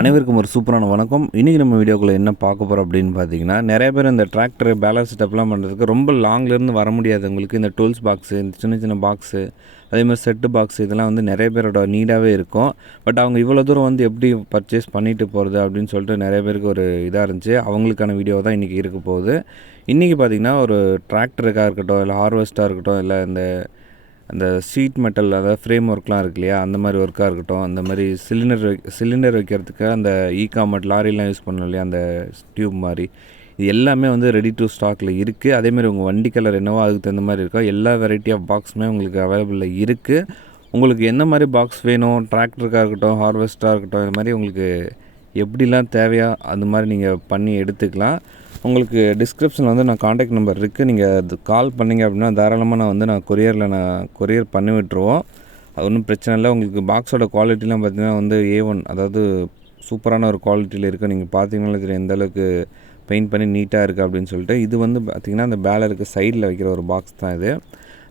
அனைவருக்கும் ஒரு சூப்பரான வணக்கம். இன்றைக்கி நம்ம வீடியோக்குள்ளே என்ன பார்க்க போகிறோம் அப்படின்னு பார்த்தீங்கன்னா, நிறைய பேர் இந்த டிராக்டர் பேலன்ஸ் செட்டப்லாம் பண்ணுறதுக்கு ரொம்ப லாங்லேருந்து வர முடியாதவங்களுக்கு இந்த டூல்ஸ் பாக்ஸு, இந்த சின்ன சின்ன பாக்ஸு, அதேமாதிரி செட்டு பாக்ஸ் இதெல்லாம் வந்து நிறைய பேரோட நீடாகவே இருக்கும். பட் அவங்க இவ்வளோ தூரம் வந்து எப்படி பர்ச்சேஸ் பண்ணிட்டு போகிறது அப்படின்னு சொல்லிட்டு நிறைய பேருக்கு ஒரு இதாக இருந்துச்சு. அவங்களுக்கான வீடியோ தான் இன்றைக்கி இருக்க போகுது. இன்றைக்கி பார்த்திங்கன்னா ஒரு டிராக்டருக்காக இருக்கட்டும், இல்லை ஹார்வெஸ்ட்டாக இருக்கட்டும், இல்லை அந்த ஷீட் மெட்டல் அதாவது ஃப்ரேம் ஒர்க்லாம் இருக்கு இல்லையா, அந்த மாதிரி ஒர்க்காக இருக்கட்டும், அந்த மாதிரி சிலிண்டர் வைக்கிறதுக்கு அந்த ஈகாமட் லாரிலாம் யூஸ் பண்ணோம் இல்லையா, அந்த டியூப் மாதிரி இது எல்லாமே வந்து ரெடி டு ஸ்டாக்கில் இருக்குது. அதேமாதிரி உங்கள் வண்டி கலர் என்னவோ அதுக்கு தகுந்த மாதிரி இருக்கோ எல்லா வெரைட்டி ஆஃப் பாக்ஸுமே உங்களுக்கு அவைலபிளில் இருக்குது. உங்களுக்கு என்ன மாதிரி பாக்ஸ் வேணும், டிராக்டருக்காக இருக்கட்டும், ஹார்வெஸ்ட்டாக இருக்கட்டும், இது மாதிரி உங்களுக்கு எப்படிலாம் தேவையோ அந்த மாதிரி நீங்கள் பண்ணி எடுத்துக்கலாம். உங்களுக்கு டிஸ்கிரிப்ஷனில் வந்து நான் காண்டாக்ட் நம்பர் இருக்குது. நீங்கள் அது கால் பண்ணிங்க அப்படின்னா தாராளமாக நான் கொரியர் பண்ணி விட்டுருவோம். அது ஒன்றும் பிரச்சனை இல்லை. உங்களுக்கு பாக்ஸோட குவாலிட்டிலாம் பார்த்திங்கன்னா வந்து A1, அதாவது சூப்பரான ஒரு குவாலிட்டியில் இருக்குது. நீங்கள் பார்த்தீங்கன்னா தெரியும் எந்தளவுக்கு பெயிண்ட் பண்ணி நீட்டாக இருக்குது அப்படின்னு சொல்லிட்டு. இது வந்து பார்த்திங்கன்னா அந்த பேலருக்கு சைடில் வைக்கிற ஒரு பாக்ஸ் தான் இது.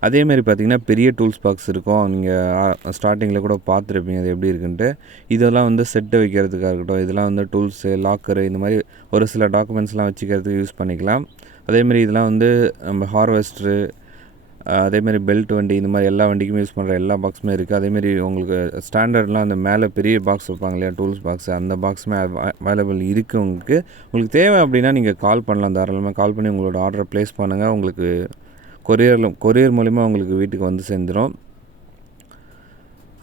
அதேமாரி பார்த்திங்கன்னா பெரிய டூல்ஸ் பாக்ஸ் இருக்கும். நீங்கள் ஸ்டார்டிங்கில் கூட பார்த்துருப்பீங்க அது எப்படி இருக்குன்ட்டு. இதெல்லாம் வந்து செட்டு வைக்கிறதுக்காக இருக்கட்டும், இதெல்லாம் வந்து டூல்ஸு, லாக்கரு, இந்த மாதிரி ஒரு சில டாக்குமெண்ட்ஸ்லாம் வச்சுக்கிறதுக்கு யூஸ் பண்ணிக்கலாம். அதேமாரி இதெல்லாம் வந்து நம்ம ஹார்வெஸ்ட்ரு, அதேமாரி பெல்ட் வண்டி, இந்த மாதிரி எல்லா வண்டிக்குமே யூஸ் பண்ணுற எல்லா பாக்ஸுமே இருக்குது. அதேமாரி உங்களுக்கு ஸ்டாண்டர்ட்லாம் அந்த மேலே பெரிய பாக்ஸ் வைப்பாங்க இல்லையா, டூல்ஸ் பாக்ஸு, அந்த பாக்ஸுமே அவைலபிள் இருக்குது. உங்களுக்கு தேவை அப்படின்னா நீங்கள் கால் பண்ணலாம். தாராளமாக கால் பண்ணி உங்களோட ஆர்டரை ப்ளேஸ் பண்ணுங்கள். உங்களுக்கு கொரியர் மூலிமா உங்களுக்கு வீட்டுக்கு வந்து சேர்ந்துடும்.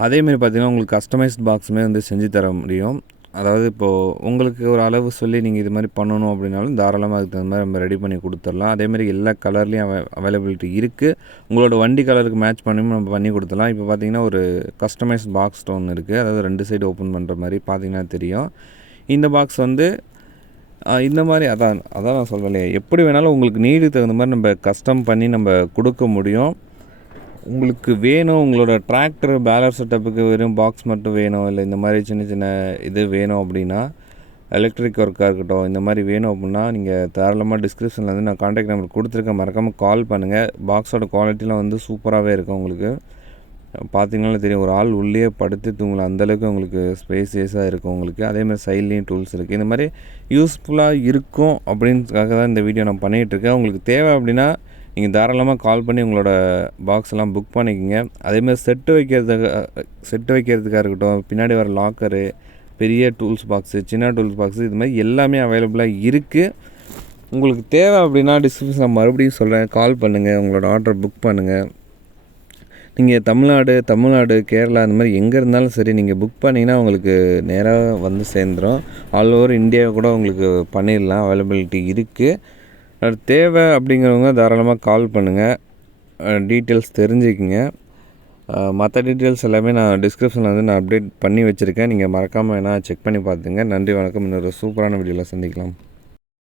அதேமாரி பார்த்திங்கன்னா உங்களுக்கு கஸ்டமைஸ்ட் பாக்ஸுமே வந்து செஞ்சு தர முடியும். அதாவது இப்போது உங்களுக்கு ஒரு அளவு சொல்லி நீங்கள் இது மாதிரி பண்ணணும் அப்படின்னாலும் தாராளமாக அதுக்கு தகுந்த மாதிரி நம்ம ரெடி பண்ணி கொடுத்துடலாம். அதேமாதிரி எல்லா கலர்லேயும் அவைலபிலிட்டி இருக்குது. உங்களோட வண்டி கலருக்கு மேட்ச் பண்ணி நம்ம பண்ணி கொடுத்துடலாம். இப்போ பார்த்திங்கன்னா ஒரு கஸ்டமைஸ்ட் பாக்ஸ் ஒன்று இருக்குது. அதாவது 2 சைடு ஓப்பன் பண்ணுற மாதிரி பார்த்திங்கன்னா தெரியும். இந்த பாக்ஸ் வந்து இந்த மாதிரி அதான் நான் சொல்கிறேன், எப்படி வேணாலும் உங்களுக்கு நீடுக்கு தகுந்த மாதிரி நம்ம கஸ்டம் பண்ணி நம்ம கொடுக்க முடியும். உங்களுக்கு வேணும், உங்களோட டிராக்டர் பேலர் செட்டப்புக்கு வெறும் பாக்ஸ் மட்டும் வேணும், இல்லை இந்த மாதிரி சின்ன சின்ன இது வேணும் அப்படின்னா, எலக்ட்ரிக் ஒர்க்காக இருக்கட்டும், இந்த மாதிரி வேணும் அப்படின்னா நீங்கள் தாராளமாக டிஸ்கிரிப்ஷனில் வந்து நான் காண்டாக்ட் நம்பர் கொடுத்துருக்கேன், மறக்காமல் கால் பண்ணுங்கள். பாக்ஸோட குவாலிட்டிலாம் வந்து சூப்பராகவே இருக்கும். உங்களுக்கு பார்த்திங்கனாலே தெரியும், ஒரு ஆள் உள்ளே படுத்து தூங்கலாம், அந்தளவுக்கு உங்களுக்கு ஸ்பேசியஸாக இருக்கும். உங்களுக்கு அதேமாதிரி சைட்லேயும் டூல்ஸ் இருக்குது. இந்த மாதிரி யூஸ்ஃபுல்லாக இருக்கும் அப்படின்றதுக்காக தான் இந்த வீடியோ நான் பண்ணிகிட்ருக்கேன். உங்களுக்கு தேவை அப்படின்னா நீங்கள் தாராளமாக கால் பண்ணி உங்களோட பாக்ஸ் எல்லாம் புக் பண்ணிக்கோங்க. அதேமாதிரி செட்டு வைக்கிறதுக்காக இருக்கட்டும், பின்னாடி வர லாக்கரு, பெரிய டூல்ஸ் பாக்ஸு, சின்ன டூல்ஸ் பாக்ஸு, இது மாதிரி எல்லாமே அவைலபிளாக இருக்குது. உங்களுக்கு தேவை அப்படின்னா டிஸ்கிரிப்ஷனில் மறுபடியும் சொல்கிறேன், கால் பண்ணுங்கள், உங்களோட ஆர்டரை புக் பண்ணுங்கள். நீங்கள் தமிழ்நாடு, கேரளா, அந்த மாதிரி எங்கே இருந்தாலும் சரி நீங்கள் புக் பண்ணிங்கன்னா உங்களுக்கு நேராக வந்து சேர்ந்துடும். ஆல் ஓவர் இந்தியா கூட உங்களுக்கு பண்ணிடலாம், அவைலபிலிட்டி இருக்குது. அது தேவை அப்படிங்கிறவங்க தாராளமாக கால் பண்ணுங்கள், டீட்டெயில்ஸ் தெரிஞ்சுக்கிங்க. மற்ற டீட்டெயில்ஸ் எல்லாமே நான் டிஸ்கிரிப்ஷனில் வந்து நான் அப்டேட் பண்ணி வச்சுருக்கேன். நீங்கள் மறக்காமல் வேணால் செக் பண்ணி பார்த்துங்க. நன்றி, வணக்கம். இன்னொரு சூப்பரான வீடியோவில் சந்திக்கலாம்.